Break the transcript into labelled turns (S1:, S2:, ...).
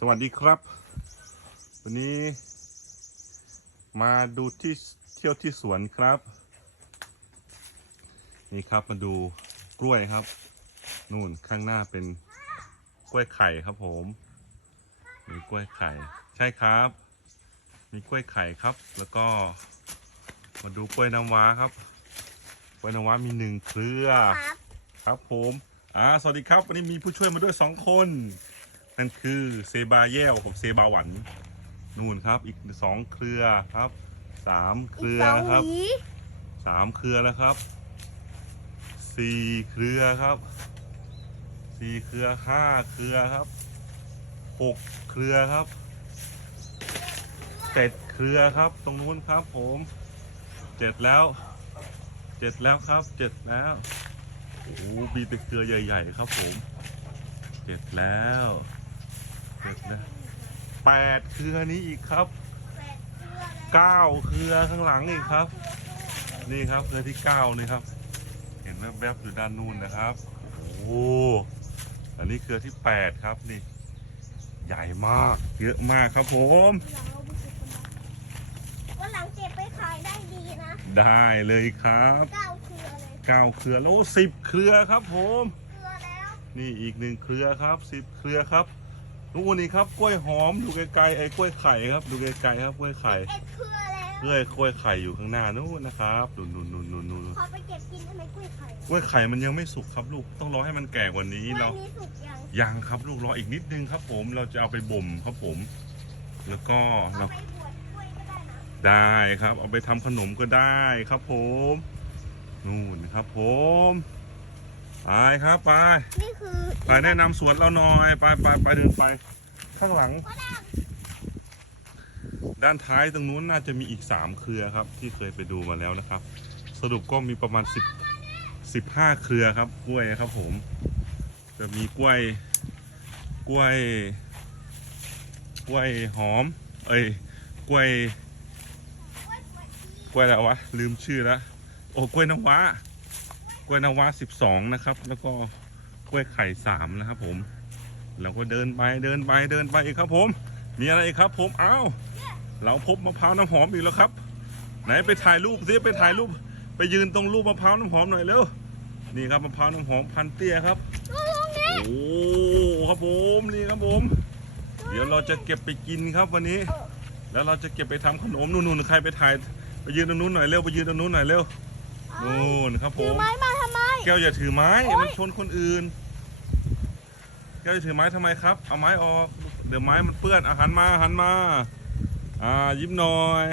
S1: สวัสดีครับ วันนี้มาดูที่เที่ยวที่สวนครับ นี่ครับมาดูกล้วยครับ นู่นข้างหน้าเป็นกล้วยไข่ครับผมมีกล้วยไข่ ใช่ครับ มีกล้วยไข่ครับ แล้วก็มาดูกล้วยน้ำว้าครับกล้วยน้ำว้ามีหนึ่งเครือ
S2: ครับ
S1: ครับผมอ่าสวัสดีครับ วันนี้มีผู้ช่วยมาด้วยสองคน นั่นคือเซบาเยลกับเซบาหวันนู่นครับ อีกสองเครือครับสามเค
S2: อีก
S1: รือ
S2: สอง
S1: นะครับ
S2: หวี
S1: สามเครือแล้วครับสี่เครือครับสี่เครือห้าเครือครับหกเครือครับเจ็ดเครือครับ ตรงนู้นครับผมเจ็ดแล้วเจ็ดแล้วครับเจ็ดแล้วโอ้โหมีแต่เครือใหญ่ ๆ ครับผมเจ็ดแล้วเจ็ดแล้วแปดเครือนี้อีกครับ
S2: แปดเครือเลย
S1: เก้าเครือข้างหลังอีกครับ นี่ครับเครือที่เก้านี่ครับ เห็นแวบๆอยู่ด้านนู้นนะครับโอ้โหอันนี้เครือที่แปดครับนี่ ใหญ่มากเยอะมากครับผม
S2: วันหลังเก็บไปขายได้ดีนะ
S1: ได้เลยครับ
S2: เก้าเครือเลย
S1: เก้าเครือแล้วสิบเครือครับผม
S2: เครือแล้ว
S1: นี่อีกหนึ่งเครือครับสิบเครือครับ นู่นนี่ครับกล้วยหอมดูไกลๆไอ้กล้วยไข่ครับ ดูไกลๆครับกล้วยไข่
S2: เอ็ดเครือแล้ว
S1: กล้วยกล้วยไข่อยู่ข้างหน้านู้นนะครับนู่นนู่นนู่นนู่นนู่น
S2: ขอไปเก็บกินได้ไหมกล้วยไข่
S1: กล้วยไข่มันยังไม่สุกครับลูกต้องรอให้มันแก่กว่านี้
S2: กล้
S1: เรา
S2: วยนี้สุกยัง
S1: ยังครับลูกรออีกนิดนึงครับ ผมเราจะเอาไปบ่มครับผม แล้วก็
S2: เอา
S1: เรา
S2: ไปบวชกล้วยก็ได้นะ
S1: ได้ครับ เอาไปทำขนมก็ได้ครับผมนู่นครับผม ไปครับไป
S2: นี่คือ
S1: ไปแนะนำสวนเราหน่อยไปไปไปเดินไป ข้างหลัง
S2: พ่อด
S1: ด้านท้ายตรงนู้นน่าจะมีอีกสามเครือครับ ที่เคยไปดูมาแล้วนะครับ สรุปก็มีประมาณสิบสิบห้าเครือครับกล้วยครับผม จะมีกล้วย กล้วย กล้วยหอม เอ้ยกล้วยำ
S2: กล้วยบวชชี
S1: กล้วยอะไรวะ ลืมชื่อแล้วโอ้กล้วยน้ำว้า กล้วยน้ำว้าสิบสองนะครับ แล้วก็กล้วยไข่สามนะครับผมเราก็เดินไปเดินไปเดินไปอีกครับผม มีอะไรอีกครับผมอ้าวเราพบมะพร้าวน้ำหอมอีกแล้วครับ ไหนไปถ่ายรูปซิไปถ่ายรูป ไปยืนตรงรูปมะพร้าวน้ำหอมหน่อยเร็วนี่ครับมะพร้าวน้ำหอมพันเตี้ยครับโอ้ครับผมนี่ครับผม เดี๋ยวเราจะเก็บไปกินครับวันนี้ แล้วเราจะเก็บไปทำขนมนู่นๆใครไปถ่ายไปยืนตรงนู้นหน่อยเร็วไปยืนตรงนู้นหน่อยเร็วนู่นครับผ
S2: ถือไม้มาทำไม
S1: แก้วอย่าถือไม้
S2: โอ๊ย
S1: มันชนคนอื่น แก้วจะถือไม้ทำไมครับ เอาไม้ออก เดี๋ยวไม้มันเปื้อนอาหันมาหันมา อ่า ยิ้มหน่อย